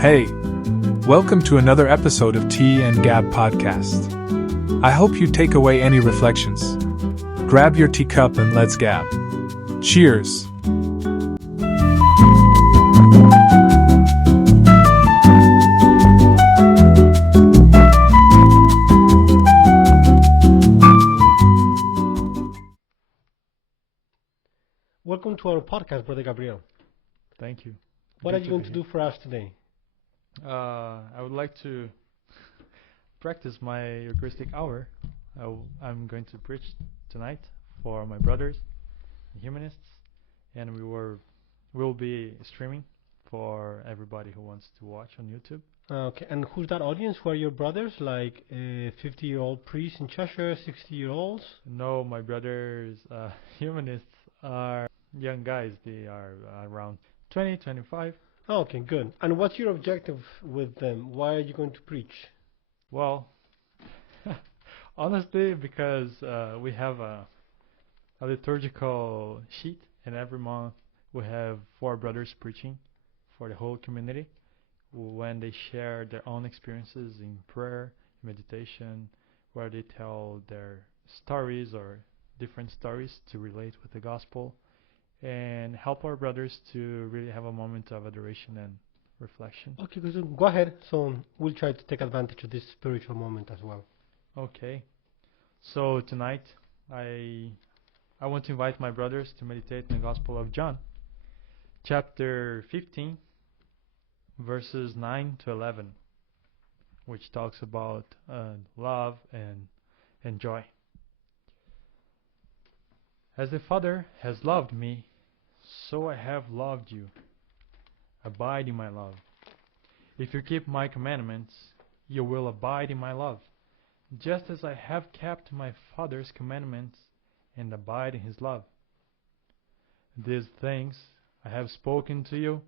Hey, welcome to another episode of T and Gab Podcast. I hope you take away any reflections. Grab your teacup and let's gab. Cheers! Welcome to our podcast, Brother Gabriel. Thank you. What are you going to do for us today? I would like to practice my Eucharistic hour. I'm going to preach tonight for my brothers, the humanists, and we'll be streaming for everybody who wants to watch on YouTube. Okay, and who's that audience? Who are your brothers? Like 50-year-old priests in Cheshire, 60-year-olds? No, my brothers, humanists, are young guys. They are around 20, 25. Okay, good. And what's your objective with them? Why are you going to preach? Well, honestly, because we have a liturgical sheet, and every month we have 4 brothers preaching for the whole community when they share their own experiences in prayer, meditation, where they tell their stories or different stories to relate with the gospel and help our brothers to really have a moment of adoration and reflection. Okay, good. So go ahead. So we'll try to take advantage of this spiritual moment as well. Okay. So tonight I want to invite my brothers to meditate in the Gospel of John, chapter 15, verses 9 to 11, which talks about love and joy. As the Father has loved me, so I have loved you. Abide in my love. If you keep my commandments, you will abide in my love, just as I have kept my Father's commandments and abide in his love. These things I have spoken to you,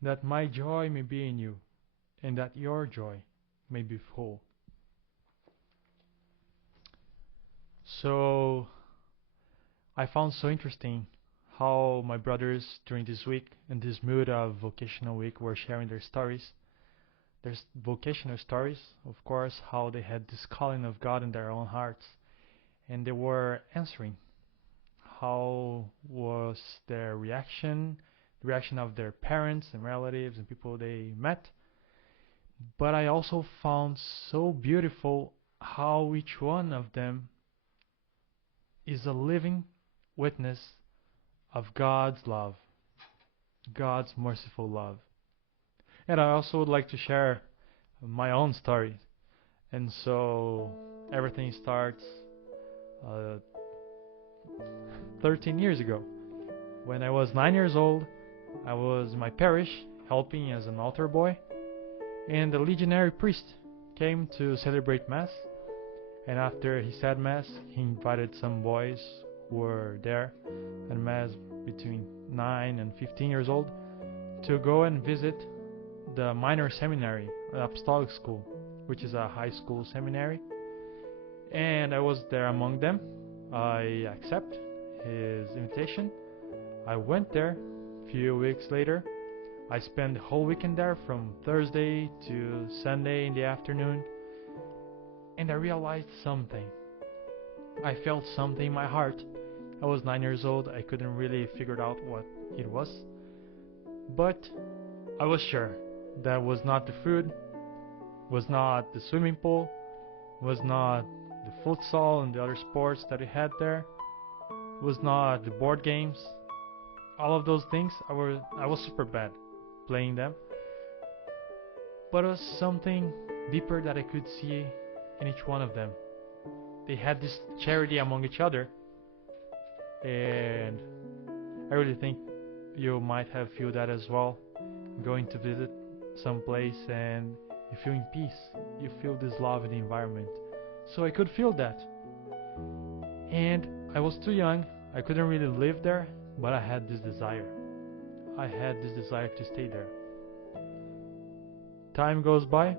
that my joy may be in you, and that your joy may be full. So, I found so interesting how my brothers during this week, in this mood of vocational week, were sharing their stories. Their vocational stories, of course, how they had this calling of God in their own hearts. And they were answering. How was their reaction, the reaction of their parents and relatives and people they met. But I also found so beautiful how each one of them is a living witness of God's love, God's merciful love. And I also would like to share my own story. And so everything starts 13 years ago. When I was 9 years old, I was in my parish helping as an altar boy, and the legionary priest came to celebrate Mass. And after he said Mass, he invited some boys who were there at Mass between 9 and 15 years old to go and visit the minor seminary, an apostolic school, which is a high school seminary. And I was there among them. I accept his invitation. I went there. A few weeks later, I spent the whole weekend there from Thursday to Sunday in the afternoon. And I realized something. I felt something in my heart. I was 9 years old. I couldn't really figure out what it was. But I was sure that was not the food, was not the swimming pool, was not the futsal and the other sports that we had there, was not the board games. All of those things, I was super bad playing them. But it was something deeper that I could see in each one of them. They had this charity among each other, and I really think you might have feel that as well. Going to visit some place and you feel in peace, you feel this love in the environment. So I could feel that, and I was too young, I couldn't really live there, but I had this desire. I had this desire to stay there. Time goes by.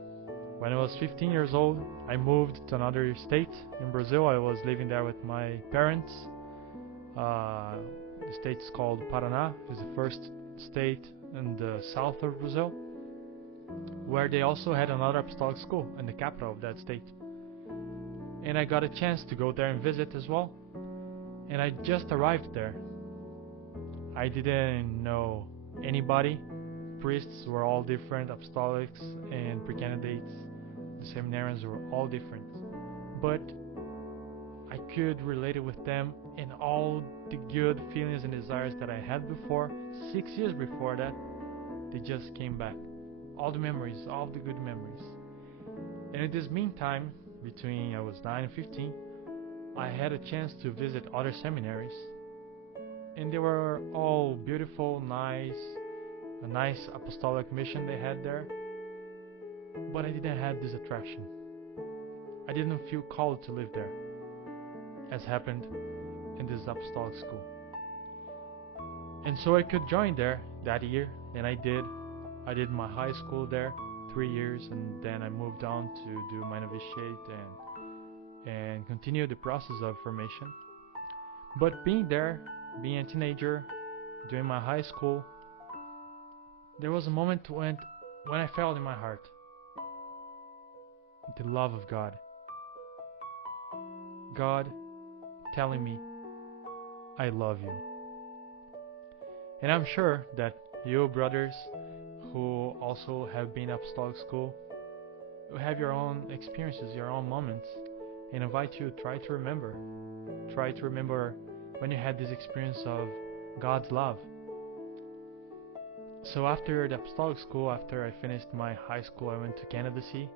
When I was 15 years old, I moved to another state in Brazil. I was living there with my parents. The state is called Paraná. It's the first state in the south of Brazil. where they also had another apostolic school in the capital of that state. And I got a chance to go there and visit as well. And I just arrived there. I didn't know anybody. Priests were all different, apostolics and pre-candidates, the seminarians were all different. But I could relate it with them, and all the good feelings and desires that I had before, 6 years before that, they just came back. All the memories, all the good memories. And in this meantime, between I was 9 and 15, I had a chance to visit other seminaries. And they were all beautiful, nice, a nice apostolic mission they had there. But I didn't have this attraction. I didn't feel called to live there, as happened in this apostolic school. And so I could join there that year, and I did. I did my high school there, 3 years, and then I moved on to do my novitiate and continue the process of formation. But being there, being a teenager, doing my high school, there was a moment when I felt in my heart the love of God. God telling me, I love you. And I'm sure that you brothers who also have been apostolic school, you have your own experiences, your own moments, and I invite you to try to remember when you had this experience of God's love. So after the apostolic school, after I finished my high school, I went to candidacy,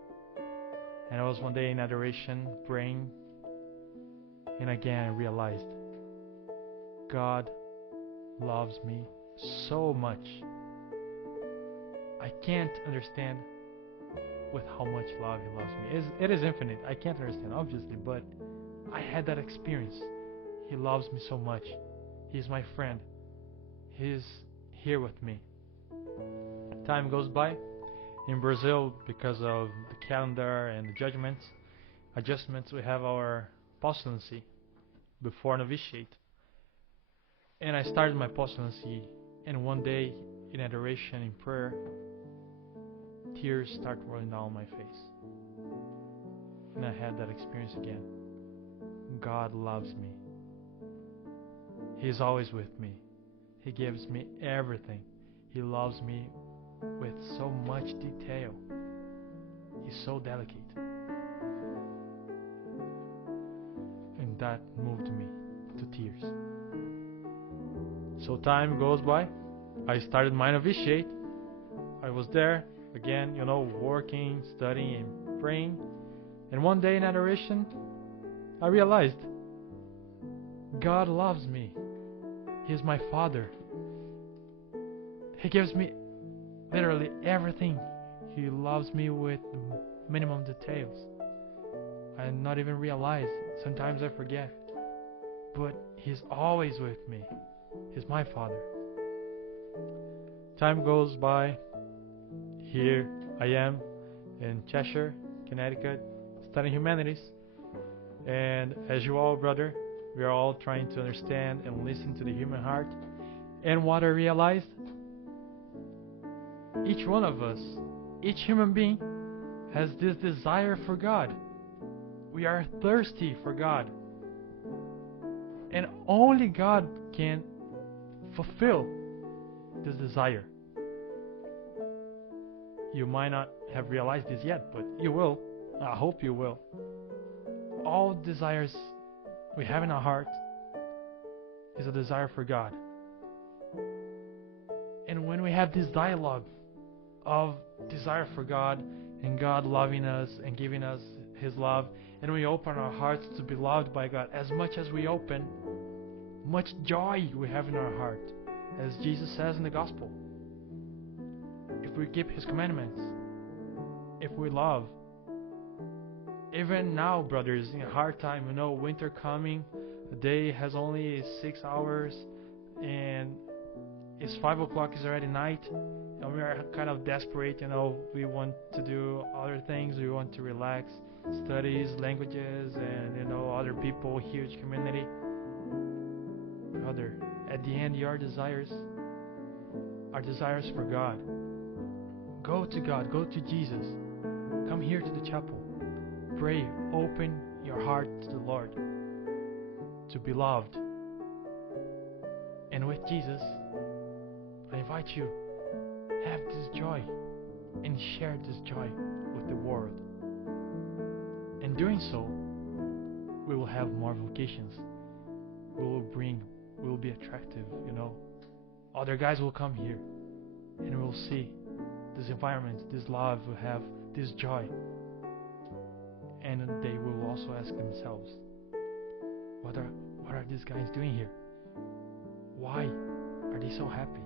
and I was one day in adoration praying, and again I realized God loves me so much. I can't understand with how much love He loves me. It is infinite. I can't understand, obviously, but I had that experience. He loves me so much. He's my friend. He's here with me. Time goes by. In Brazil, because of the calendar and the adjustments, we have our postulancy before novitiate. And I started my postulancy, and one day in adoration, in prayer, tears start rolling down my face. And I had that experience again. God loves me. He's always with me. He gives me everything. He loves me with so much detail. He's so delicate. And that moved me to tears. So time goes by. I started my novitiate. I was there again, working, studying, and praying. And one day in adoration, I realized God loves me. He's my Father. He gives me literally everything. He loves me with minimum details. I not even realize. Sometimes I forget. But He's always with me. He's my Father. Time goes by. Here I am in Cheshire, Connecticut, studying humanities. And as you all, brother, we are all trying to understand and listen to the human heart. And what I realized, each one of us, each human being, has this desire for God. We are thirsty for God. And only God can fulfill this desire. You might not have realized this yet, but you will. I hope you will. All desires we have in our heart is a desire for God. And when we have this dialogue of desire for God and God loving us and giving us His love, and we open our hearts to be loved by God, as much as we open, much joy we have in our heart, as Jesus says in the Gospel. If we keep His commandments, if we love. Even now, brothers, in a hard time, winter coming, the day has only 6 hours, and it's 5 o'clock, it's already night, and we are kind of desperate, we want to do other things, we want to relax, studies, languages, and other people, huge community. Brother, at the end, your desires are desires for God. Go to God, go to Jesus. Come here to the chapel. Pray, open your heart to the Lord, to be loved. And with Jesus, I invite you, have this joy and share this joy with the world. And doing so, we will have more vocations. We will be attractive, Other guys will come here and we'll see this environment, this love we have, this joy. And they will also ask themselves, what are these guys doing here? Why are they so happy?